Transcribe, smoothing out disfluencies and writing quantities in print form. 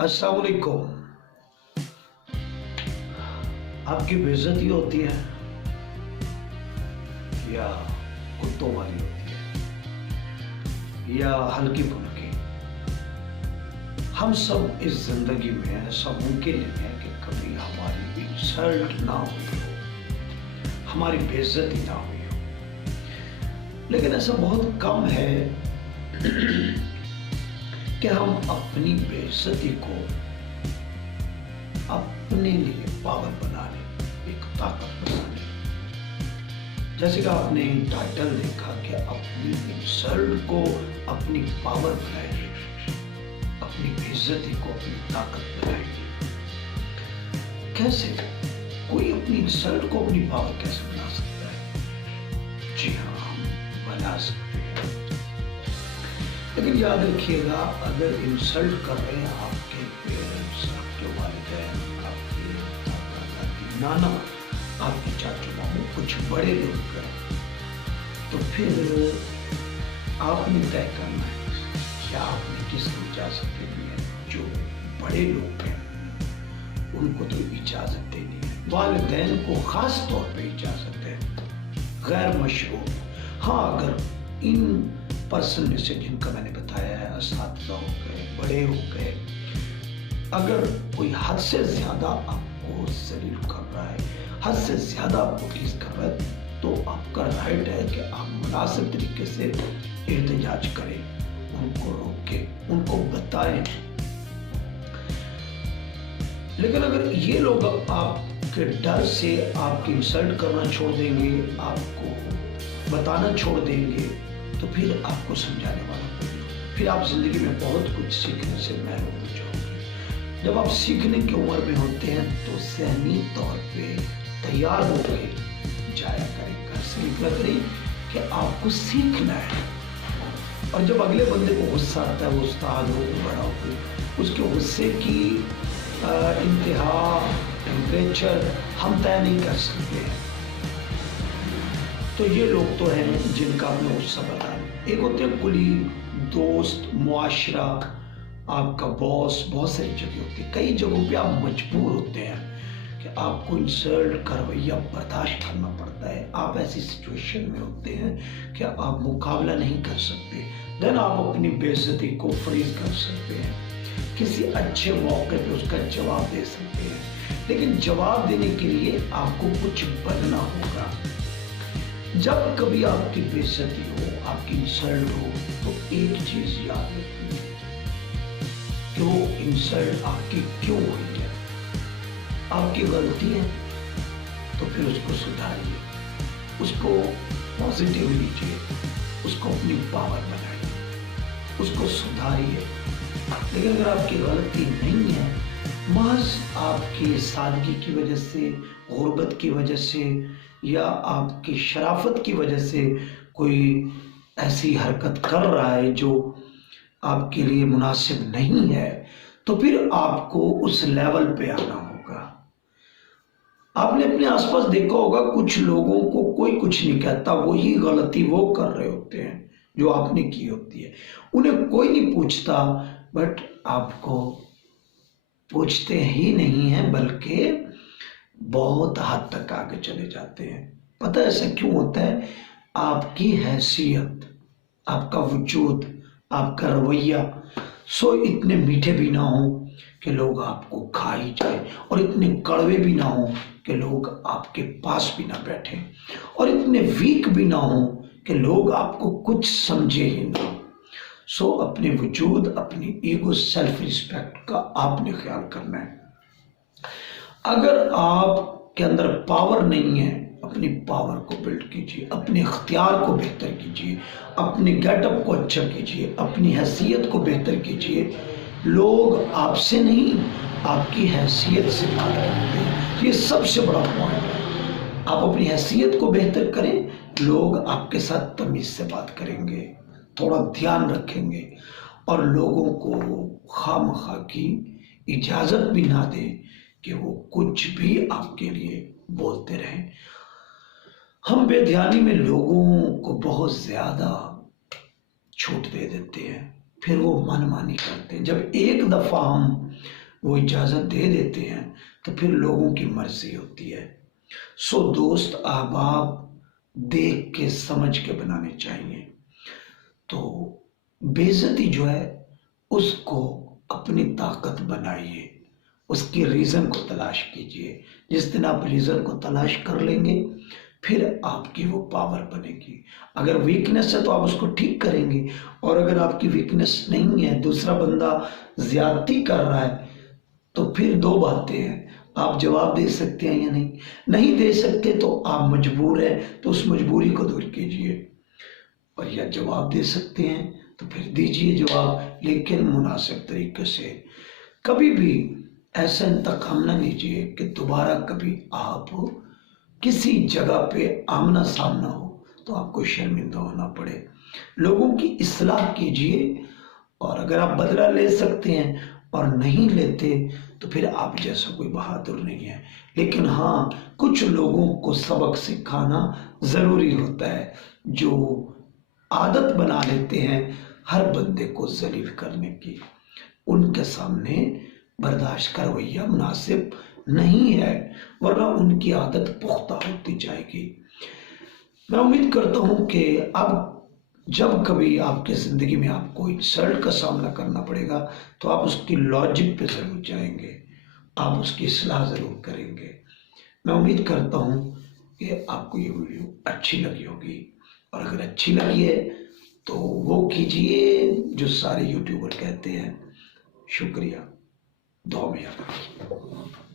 अस्सलाम वालेकुम। आपकी बेइज्जती होती है या कुत्तों वाली होती है या हल्की फुल्की? हम सब इस जिंदगी में ऐसा मुमकिन नहीं है कि कभी हमारी इंसल्ट ना हुई हो, हमारी बेइज्जती ना हुई हो, लेकिन ऐसा बहुत कम है कि हम अपनी बेइज्जती को अपने लिए पावर बना लें, एक ताकत बना लें। जैसे कि आपने टाइटल देखा कि अपनी इंसल्ट को अपनी पावर बनाइए, अपनी बेइज्जती को अपनी ताकत बनाइए। कैसे? कोई अपनी इंसल्ट को अपनी पावर कैसे बना सकता है? जी हाँ, हम बना सकते हैं, लेकिन याद रखिएगा, अगर इंसल्ट कर रहे हैं आपके पेरेंट्स, आपके वालिदैन, आपके दादा दादी, नाना, आपके चाचू मामू, कुछ बड़े लोग हैं, तो फिर आपने तय करना है कि आपने किसको इजाजत देनी है। जो बड़े लोग हैं उनको तो इजाजत देनी है, वालिदैन को खास तौर पे इजाजत है, गैर मशरूत। हाँ, अगर इन पर्सन में से जिनका मैंने बताया है, असातिज़ा हो गए, बड़े हो गए, अगर कोई हद से ज्यादा आपको जलील कर रहा है, हद से ज्यादा आपको टीज कर रहा है, तो आपका राइट है कि आप मुनासिब तरीके से एहतजाज करें, उनको रोकें, उनको बताएं। लेकिन अगर ये लोग आपके डर से आपकी इंसल्ट करना छोड़ देंगे, आपको बताना छोड़ देंगे, तो फिर आपको समझाने वाला कोई नहीं, फिर आप जिंदगी में बहुत कुछ सीखने से महरूम हो जाओगे। जब आप सीखने की उम्र में होते हैं तो ज़हनी तौर पे तैयार होकर जाया करें, घर से निकला करें कि आपको सीखना है। और जब अगले बंदे को गुस्सा आता है, वो उस्ताद हो, बड़ा हो, उसके गुस्से की इंतहा, टेम्परेचर हम तय नहीं कर सकते हैं। तो ये लोग तो हैं जिनका आपने गुस्सा बताया। एक होते हैं कुली, दोस्त, मुआशरा, आपका बॉस, बहुत सारी जगह होती है। कई जगहों पे आप मजबूर होते हैं कि आपको इंसल्ट का रवैया बर्दाश्त करना पड़ता है। आप ऐसी सिचुएशन में होते हैं कि आप मुकाबला नहीं कर सकते, देन आप अपनी बेइज्जती को फ्रीज कर सकते हैं, किसी अच्छे मौके पे उसका जवाब दे सकते हैं। लेकिन जवाब देने के लिए आपको कुछ बनना होगा। जब कभी आपकी बेइज्जती हो, आपकी इंसल्ट हो, तो एक चीज याद रखिए कि वो इंसल्ट आपकी क्यों हुई है। आपकी गलती है तो फिर उसको सुधारिए, उसको पॉजिटिव लीजिए, उसको अपनी पावर बनाइए, उसको सुधारिए। लेकिन अगर आपकी गलती नहीं है, महज आपकी सादगी की वजह से, गुर्बत की वजह से या आपकी शराफत की वजह से कोई ऐसी हरकत कर रहा है जो आपके लिए मुनासिब नहीं है, तो फिर आपको उस लेवल पे आना होगा। आपने अपने आसपास देखा होगा, कुछ लोगों को कोई कुछ नहीं कहता, वही गलती वो कर रहे होते हैं जो आपने की होती है। उन्हें कोई नहीं पूछता, बट आपको पूछते ही नहीं है, बल्कि बहुत हद तक आगे चले जाते हैं। पता है ऐसा क्यों होता है? आपकी हैसियत, आपका वजूद, आपका रवैया सो इतने मीठे भी ना हो कि लोग आपको खा ही जाए, और इतने कड़वे भी ना हो कि लोग आपके पास भी ना बैठे, और इतने वीक भी ना हो कि लोग आपको कुछ समझे ही ना। सो अपने वजूद, अपनी ईगो, सेल्फ रिस्पेक्ट का आपने ख्याल करना है। अगर आपके अंदर पावर नहीं है, अपनी पावर को बिल्ड कीजिए, अपने इख्तियार को बेहतर कीजिए, अपने गेटअप को अच्छा कीजिए, अपनी हैसियत को बेहतर कीजिए। लोग आपसे नहीं, आपकी हैसियत से बात करते हैं। ये सबसे बड़ा पॉइंट है। आप अपनी हैसियत को बेहतर करें, लोग आपके साथ तमीज से बात करेंगे, थोड़ा ध्यान रखेंगे, और लोगों को खामखा की इजाजत भी ना दें कि वो कुछ भी आपके लिए बोलते रहें। हम बेध्यानी में लोगों को बहुत ज्यादा छूट दे देते हैं, फिर वो मनमानी करते हैं। जब एक दफ़ा हम वो इजाज़त दे देते हैं तो फिर लोगों की मर्जी होती है। सो दोस्त अहबाब देख के समझ के बनाने चाहिए। तो बेइज्जती जो है उसको अपनी ताकत बनाइए, उसकी रीज़न को तलाश कीजिए। जिस दिन आप रीज़न को तलाश कर लेंगे फिर आपकी वो पावर बनेगी। अगर वीकनेस है तो आप उसको ठीक करेंगे, और अगर आपकी वीकनेस नहीं है, दूसरा बंदा ज्यादती कर रहा है, तो फिर दो बातें हैं, आप जवाब दे सकते हैं या नहीं। नहीं दे सकते तो आप मजबूर हैं, तो उस मजबूरी को दूर कीजिए। और या जवाब दे सकते हैं तो फिर दीजिए जवाब, लेकिन मुनासिब तरीके से। कभी भी ऐसा इंतकाम ना लीजिए कि दोबारा कभी आप किसी जगह पे आमना सामना हो तो आपको शर्मिंदा होना पड़े। लोगों की इस्लाह कीजिए, और अगर आप बदला ले सकते हैं और नहीं लेते तो फिर आप जैसा कोई बहादुर नहीं है। लेकिन हाँ, कुछ लोगों को सबक सिखाना ज़रूरी होता है, जो आदत बना लेते हैं हर बंदे को जलील करने की। उनके सामने बर्दाश्त का रवैया मुनासिब नहीं है, वरना उनकी आदत पुख्ता होती जाएगी। मैं उम्मीद करता हूं कि अब जब कभी आपकी ज़िंदगी में आपको इंसल्ट का सामना करना पड़ेगा तो आप उसकी लॉजिक पे ज़रूर जाएंगे, आप उसकी इस्लाह ज़रूर करेंगे। मैं उम्मीद करता हूं कि आपको ये वीडियो अच्छी लगी होगी, और अगर अच्छी लगी है तो वो कीजिए जो सारे यूट्यूबर कहते हैं। शुक्रिया, दुआ में याद रखिए।